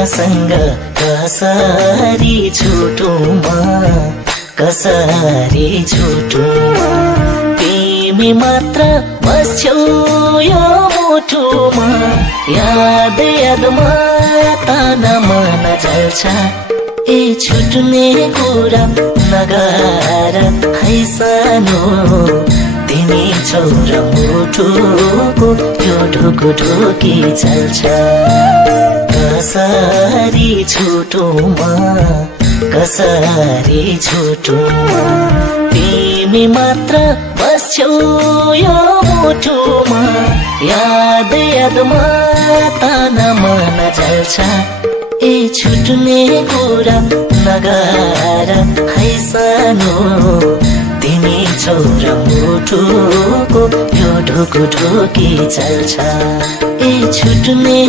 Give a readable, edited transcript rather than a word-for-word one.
तिमीसँग कसरी छुटुमा कसरी छुटुमा तिमी मात्र बस्छौ यो मुटुमा याद यादमा ताना मन चल्छ ए छुट्ने कुरा नगर है सानो तिमी छौ र मुटुको यो ढुकढुकी चल्छ कसरी छुटुमा कसरी छुटुमा तिमी मात्र बस्छौ यो मुटुमा याद यादमा ताना मन चल्छ ए छुट्ने कुरा नगर है सानो तिमी छौ र मुटुको यो ढुकढुकी चल्छ ए छुट्ने